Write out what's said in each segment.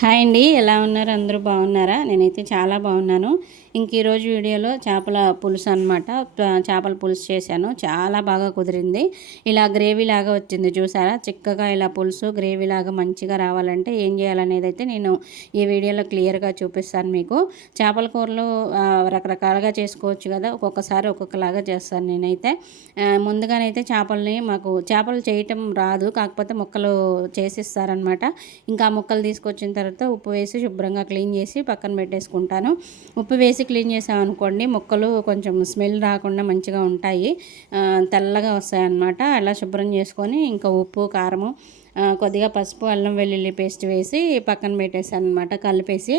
Hi అండి ఎలా ఉన్నారు? అందరూ బాగున్నారా? నేనైతే చాలా బాగున్నాను. ఇంక ఈరోజు వీడియోలో చేపల పులుసు అనమాట చేపల పులుసు చేశాను. చాలా బాగా కుదిరింది. ఇలా గ్రేవీ లాగా వచ్చింది చూసారా? చిక్కగా ఇలా పులుసు గ్రేవీ లాగా మంచిగా రావాలంటే ఏం చేయాలనేది అయితే నేను ఈ వీడియోలో క్లియర్గా చూపిస్తాను మీకు. చేపల కూరలు రకరకాలుగా చేసుకోవచ్చు కదా. ఒక్కొక్కసారి ఒక్కొక్కలాగా చేస్తాను నేనైతే. ముందుగానైతే చేపల్ని మాకు చేపలు చేయటం రాదు. కాకపోతే ముక్కలు చేసిస్తారనమాట ఇంకా ముక్కలు తీసుకొచ్చిన తర్వాత ఉప్పు వేసి శుభ్రంగా క్లీన్ చేసి పక్కన పెట్టేసుకుంటాను. ఉప్పు వేసి క్లీన్ చేసామనుకోండి ముక్కలు కొంచెం స్మెల్ రాకుండా మంచిగా ఉంటాయి. తెల్లగా వస్తాయన్నమాట. అలా శుభ్రం చేసుకొని ఇంకా ఉప్పు కారము కొద్దిగా పసుపు అల్లం వెల్లుల్లి పేస్ట్ వేసి పక్కన పెట్టేసాను అనమాట కలిపేసి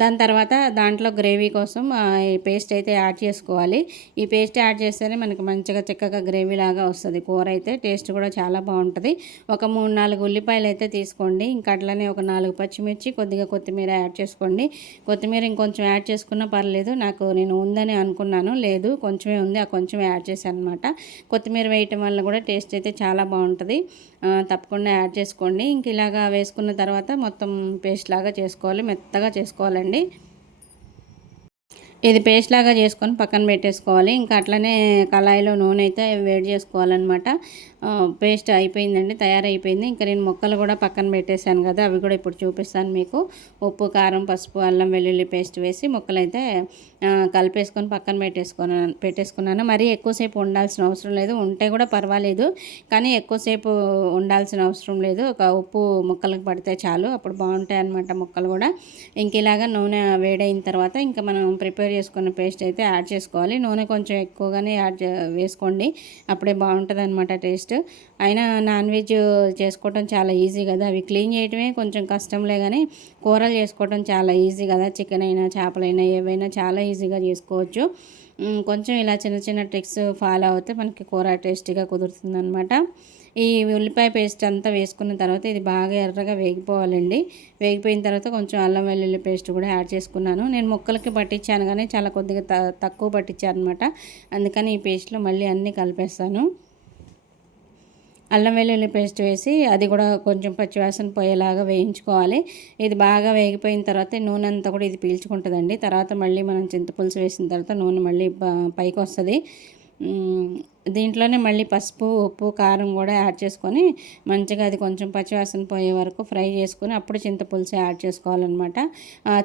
దాని తర్వాత దాంట్లో గ్రేవీ కోసం ఈ పేస్ట్ అయితే యాడ్ చేసుకోవాలి. ఈ పేస్ట్ యాడ్ చేస్తేనే మనకు మంచిగా చిక్కగా గ్రేవీ లాగా వస్తుంది. కూర అయితే టేస్ట్ కూడా చాలా బాగుంటుంది. ఒక మూడు నాలుగు ఉల్లిపాయలు అయితే తీసుకోండి. ఇంకా అట్లనే ఒక నాలుగు పచ్చిమిర్చి కొద్దిగా కొత్తిమీర యాడ్ చేసుకోండి. కొత్తిమీర ఇంకొంచెం యాడ్ చేసుకున్నా పర్లేదు. నాకు నేను ఉందని అనుకున్నాను. లేదు కొంచెమే ఉంది. ఆ కొంచెం యాడ్ చేశాను అనమాట కొత్తిమీర వేయటం వల్ల కూడా టేస్ట్ అయితే చాలా బాగుంటుంది. తప్పకుండా యాడ్ చేసుకోండి. ఇంక ఇలాగా వేసుకున్న తర్వాత మొత్తం పేస్ట్ లాగా చేసుకోవాలి. మెత్తగా చేసుకోవాలండి. చేసుకోండి ఇది పేస్ట్ లాగా చేసుకొని పక్కన పెట్టేసుకోవాలి. ఇంకా అట్లనే కళాయిలో నూనె అయితే వేడి చేసుకోవాలన్నమాట. పేస్ట్ అయిపోయిందండి తయారైపోయింది. ఇంకా నేను మొక్కలు కూడా పక్కన పెట్టేశాను కదా అవి కూడా ఇప్పుడు చూపిస్తాను మీకు. ఉప్పు కారం పసుపు అల్లం వెల్లుల్లి పేస్ట్ వేసి మొక్కలు అయితే కలిపేసుకొని పక్కన పెట్టేసుకున్నాను పెట్టేసుకున్నాను. మరీ ఎక్కువసేపు ఉండాల్సిన అవసరం లేదు. ఉంటే కూడా పర్వాలేదు కానీ ఎక్కువసేపు ఉండాల్సిన అవసరం లేదు. ఒక ఉప్పు ముక్కలకు పడితే చాలు అప్పుడు బాగుంటాయి అనమాట మొక్కలు కూడా. ఇంక ఇలాగా నూనె వేడైన తర్వాత ఇంకా మనం ప్రిపేర్ చేసుకున్న పేస్ట్ అయితే యాడ్ చేసుకోవాలి. నూనె కొంచెం ఎక్కువగానే యాడ్ వేసుకోండి. అప్పుడే బాగుంటుంది అనమాట టేస్ట్. టేస్ట్ అయినా నాన్ వెజ్ చేసుకోవటం చాలా ఈజీ కదా. అవి క్లీన్ చేయటమే కొంచెం కష్టంలే కానీ కూరలు చేసుకోవటం చాలా ఈజీ కదా. చికెన్ అయినా చేపలైనా ఏవైనా చాలా ఈజీగా చేసుకోవచ్చు. కొంచెం ఇలా చిన్న చిన్న ట్రిక్స్ ఫాలో అవుతే మనకి కూర టేస్టీగా కుదురుతుంది అనమాట ఈ ఉల్లిపాయ పేస్ట్ అంతా వేసుకున్న తర్వాత ఇది బాగా ఎర్రగా వేగిపోవాలండి. వేగిపోయిన తర్వాత కొంచెం అల్లం వెల్లుల్లి పేస్ట్ కూడా యాడ్ చేసుకున్నాను. నేను ముక్కలకి పట్టించాను కానీ చాలా కొద్దిగా తక్కువ పట్టించాను అనమాట అందుకని ఈ పేస్ట్లో మళ్ళీ అన్నీ కలిపేస్తాను. అల్లం వెల్లుల్లి పేస్ట్ వేసి అది కూడా కొంచెం పచ్చివాసన పోయేలాగా వేయించుకోవాలి. ఇది బాగా వేగిపోయిన తర్వాత నూనె అంతా కూడా ఇది పీల్చుకుంటుందండి. తర్వాత మళ్ళీ మనం చింతపులుసు వేసిన తర్వాత నూనె మళ్ళీ పైకి వస్తుంది దీంట్లోనే మళ్ళీ పసుపు ఉప్పు కారం కూడా యాడ్ చేసుకొని మంచిగా అది కొంచెం పచ్చివాసన పోయే వరకు ఫ్రై చేసుకొని అప్పుడు చింతపులుసు యాడ్ చేసుకోవాలన్నమాట.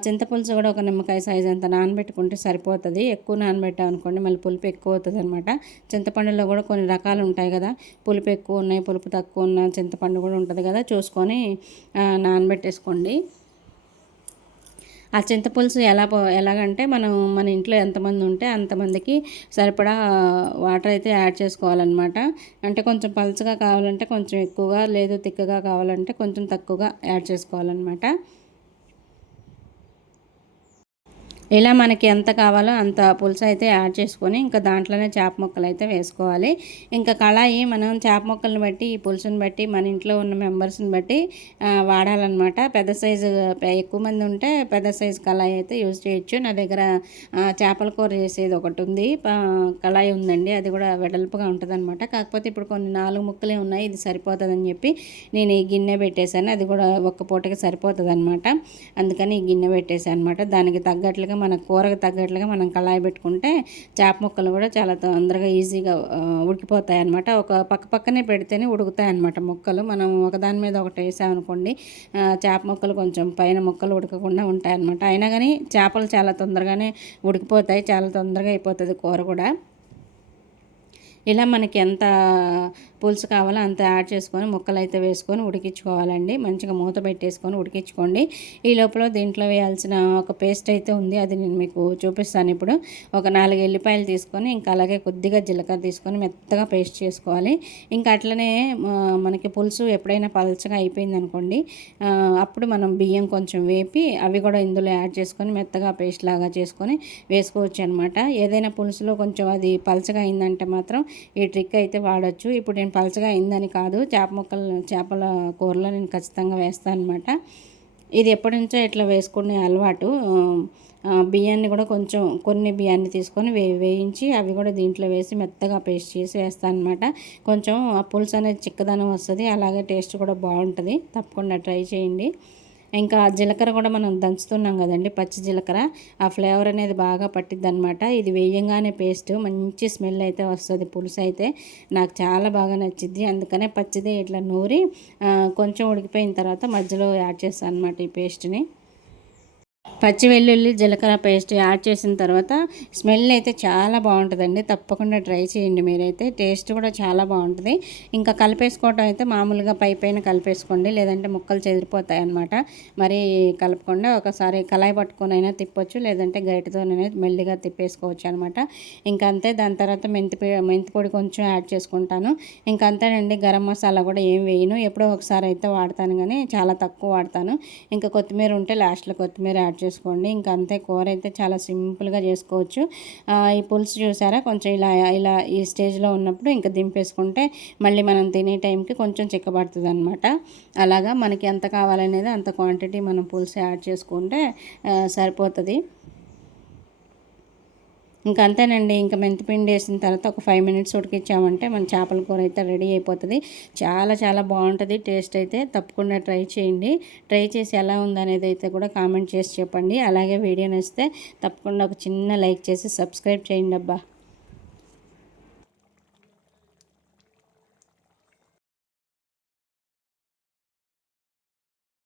చింతపులుసు కూడా ఒక నిమ్మకాయ సైజ్ అంత నానబెట్టుకుంటే సరిపోతుంది. ఎక్కువ నానబెట్టామనుకోండి మళ్ళీ పులుపు ఎక్కువ అవుతుంది అనమాట చింతపండులో కూడా కొన్ని రకాలు ఉంటాయి కదా. పులుపు ఎక్కువ ఉన్నాయి పులుపు తక్కువ ఉన్న చింతపండు కూడా ఉంటుంది కదా. చూసుకొని నానబెట్టేసుకోండి. ఆ చింతపులుసు ఎలా ఎలాగంటే మనం మన ఇంట్లో ఎంతమంది ఉంటే అంతమందికి సరిపడా వాటర్ అయితే యాడ్ చేసుకోవాలన్నమాట. అంటే కొంచెం పలుచగా కావాలంటే కొంచెం ఎక్కువగా లేదు తిక్కగా కావాలంటే కొంచెం తక్కువగా యాడ్ చేసుకోవాలన్నమాట. ఇలా మనకి ఎంత కావాలో అంత పులుసు అయితే యాడ్ చేసుకొని ఇంకా దాంట్లోనే చేప ముక్కలు అయితే వేసుకోవాలి. ఇంకా కళాయి మనం చేప ముక్కలను బట్టి ఈ పులుసుని బట్టి మన ఇంట్లో ఉన్న మెంబర్స్ని బట్టి వాడాలన్నమాట. పెద్ద సైజు ఎక్కువ మంది ఉంటే పెద్ద సైజు కళాయి అయితే యూజ్ చేయొచ్చు. నా దగ్గర చేపల కూర చేసేది ఒకటి ఉంది. కళాయి ఉందండి. అది కూడా వెడల్పుగా ఉంటుంది అనమాట కాకపోతే ఇప్పుడు కొన్ని నాలుగు ముక్కలే ఉన్నాయి. ఇది సరిపోతుందని చెప్పి నేను ఈ గిన్నె పెట్టేశాను. అది కూడా ఒక్క పూటకి సరిపోతుంది అనమాట అందుకని ఈ గిన్నె పెట్టేశాను అనమాట దానికి తగ్గట్లుగా తగ్గట్లుగా మన కూరకు తగ్గట్లుగా మనం కళాయి పెట్టుకుంటే చేప ముక్కలు కూడా చాలా తొందరగా ఈజీగా ఉడికిపోతాయి అనమాట ఒక పక్క పక్కనే పెడితేనే ఉడుకుతాయి అనమాట ముక్కలు. మనం ఒకదాని మీద ఒకటి వేసామనుకోండి చేప ముక్కలు కొంచెం పైన ముక్కలు ఉడకకుండా ఉంటాయి అనమాట అయినా కానీ చేపలు చాలా తొందరగానే ఉడికిపోతాయి చాలా తొందరగా అయిపోతుంది కూర కూడా. ఇలా మనకి ఎంత పులుసు కావాలో అంత యాడ్ చేసుకొని ముక్కలు అయితే వేసుకొని ఉడికించుకోవాలండి. మంచిగా మూత పెట్టేసుకొని ఉడికించుకోండి. ఈ లోపల దీంట్లో వేయాల్సిన ఒక పేస్ట్ అయితే ఉంది. అది నేను మీకు చూపిస్తాను ఇప్పుడు. ఒక నాలుగు ఎల్లిపాయలు తీసుకొని ఇంకా అలాగే కొద్దిగా జీలకర్ర తీసుకొని మెత్తగా పేస్ట్ చేసుకోవాలి. ఇంకా అట్లనే మనకి పులుసు ఎప్పుడైనా పలచగా అయిపోయింది అనుకోండి అప్పుడు మనం బియ్యం కొంచెం వేపి అవి కూడా ఇందులో యాడ్ చేసుకొని మెత్తగా పేస్ట్ లాగా చేసుకొని వేసుకోవచ్చు అనమాట ఏదైనా పులుసులో కొంచెం అది పలచగా అయిందంటే మాత్రం ఈ ట్రిక్ అయితే వాడచ్చు. ఇప్పుడు నేను పలచగా అయిందని కాదు. చేప ముక్కలు చేపల కూరలో నేను ఖచ్చితంగా వేస్తాను అనమాట ఇది ఎప్పటి నుంచో ఇట్లా వేసుకునే అలవాటు. బియ్యాన్ని కూడా కొంచెం కొన్ని బియ్యాన్ని తీసుకొని వే వేయించి అవి కూడా దీంట్లో వేసి మెత్తగా పేస్ట్ చేసి వేస్తాను అనమాట కొంచెం ఆ పులుసు అనేది చిక్కదనం వస్తుంది. అలాగే టేస్ట్ కూడా బాగుంటుంది. తప్పకుండా ట్రై చేయండి. ఇంకా జీలకర్ర కూడా మనం దంచుతున్నాం కదండి పచ్చి జీలకర్ర. ఆ ఫ్లేవర్ అనేది బాగా పట్టిద్ది అనమాట ఇది వేయంగానే పేస్ట్ మంచి స్మెల్ అయితే వస్తుంది పులుసు అయితే. నాకు చాలా బాగా నచ్చింది అందుకనే పచ్చిదే ఇట్లా నూరి కొంచెం ఉడికిపోయిన తర్వాత మధ్యలో యాడ్ చేస్తాను అనమాట ఈ పేస్ట్ని. పచ్చి వెల్లుల్లి జీలకర్ర పేస్ట్ యాడ్ చేసిన తర్వాత స్మెల్ అయితే చాలా బాగుంటుందండి. తప్పకుండా ట్రై చేయండి మీరైతే. టేస్ట్ కూడా చాలా బాగుంటుంది. ఇంకా కలిపేసుకోవటం అయితే మామూలుగా పై పైన కలిపేసుకోండి. లేదంటే ముక్కలు చెదిరిపోతాయి అన్నమాట మరి కలపకుండా ఒకసారి కళాయి పట్టుకొని అయినా తిప్పొచ్చు. లేదంటే గరిటతోనైనా మెల్లిగా తిప్పేసుకోవచ్చు అనమాట ఇంకా అంతే. దాని తర్వాత మెంతి మెంతి పొడి కొంచెం యాడ్ చేసుకుంటాను. ఇంకా అంతేనండి. గరం మసాలా కూడా ఏం వేయను. ఎప్పుడో ఒకసారి అయితే వాడతాను కానీ చాలా తక్కువ వాడతాను. ఇంకా కొత్తిమీర ఉంటే లాస్ట్లో కొత్తిమీర యాడ్ యాడ్ చేసుకోండి. ఇంకా అంతే కూర అయితే చాలా సింపుల్గా చేసుకోవచ్చు. ఈ పులుసు చూసారా? కొంచెం ఇలా ఇలా ఈ స్టేజ్లో ఉన్నప్పుడు ఇంకా దింపేసుకుంటే మళ్ళీ మనం తినే టైంకి కొంచెం చిక్కబడుతుంది అనమాట అలాగా మనకి ఎంత కావాలనేది అంత క్వాంటిటీ మనం పులుసు యాడ్ చేసుకుంటే సరిపోతుంది. ఇంకా అంతేనండి ఇంకా మెంతిపిండి వేసిన తర్వాత ఒక ఫైవ్ మినిట్స్ ఉడికించామంటే మన చేపల కూర అయితే రెడీ అయిపోతుంది. చాలా చాలా బాగుంటుంది. టేస్ట్ అయితే తప్పకుండా ట్రై చేయండి. ట్రై చేసి ఎలా ఉందనేది అయితే కూడా కామెంట్ చేసి చెప్పండి. అలాగే వీడియో నచ్చితే తప్పకుండా ఒక చిన్న లైక్ చేసి సబ్స్క్రైబ్ చేయండి అబ్బా.